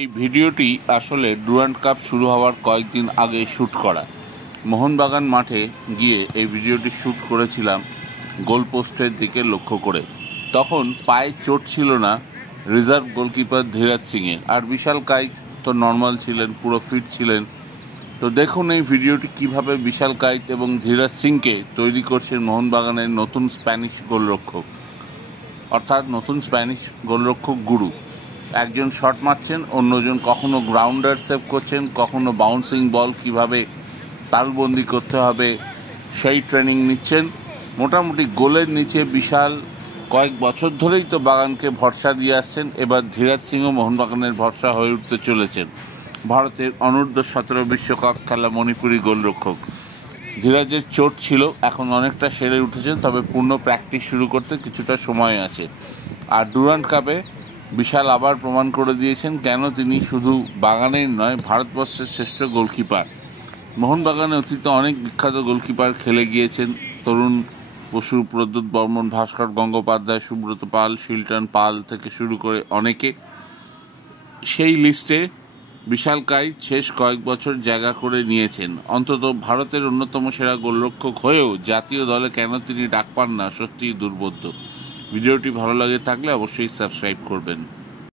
এই ভিডিওটি আসলে ডুরান্ড কাপ শুরু হওয়ার কয়েকদিন আগে শ্যুট করা। মোহনবাগান মাঠে গিয়ে এই ভিডিওটি শ্যুট করেছিলাম গোলপোস্টের দিকে লক্ষ্য করে। তখন পায়ে চোট ছিল না রিজার্ভ গোলকিপার ধীরাজ সিংয়ে, আর বিশাল কাইত তো নর্মাল ছিলেন, পুরো ফিট ছিলেন। তো দেখুন এই ভিডিওটি কিভাবে বিশাল কাইত এবং ধীরাজ সিংকে তৈরি করছেন মোহনবাগানের নতুন স্প্যানিশ গোলরক্ষক, অর্থাৎ নতুন স্প্যানিশ গোলরক্ষক গুরু। একজন শট মারছেন, অন্যজন কখনো গ্রাউন্ডার সেভ করছেন, কখনো বাউন্সিং বল কিভাবে তালবন্দি করতে হবে সেই ট্রেনিং নিচ্ছেন। মোটামুটি গোলের নিচে বিশাল কয়েক বছর ধরেই তো বাগানকে ভরসা দিয়ে আসছেন, এবার ধীরাজ সিংও মোহনবাগানের ভরসা হয়ে উঠতে চলেছেন। ভারতের অনূর্ধ্ব-17 বিশ্বকাপ খেলা মণিপুরি গোলরক্ষক। ধীরাজের চোট ছিল, এখন অনেকটা সেরে উঠেছেন, তবে পূর্ণ প্র্যাকটিস শুরু করতে কিছুটা সময় আছে। আর ডুরান্ড কাপে বিশাল আবার প্রমাণ করে দিয়েছেন কেন তিনি শুধু বাগানের নয়, ভারতবর্ষের শ্রেষ্ঠ গোলকিপার। মোহনবাগানে অতীতে অনেক বিখ্যাত গোলকিপার খেলে গিয়েছেন, তরুণ বসু, প্রদ্যুৎ বর্মন, ভাস্কর গঙ্গোপাধ্যায়, সুব্রত পাল, শিলটন পাল থেকে শুরু করে অনেকে। সেই লিস্টে বিশাল কাইত শেষ কয়েক বছর জায়গা করে নিয়েছেন। অন্তত ভারতের অন্যতম সেরা গোলরক্ষক হয়েও জাতীয় দলে কেন তিনি ডাক পান না, সত্যিই দুর্বোধ্য। ভিডিওটি ভালো লাগে থাকলে অবশ্যই সাবস্ক্রাইব করবেন।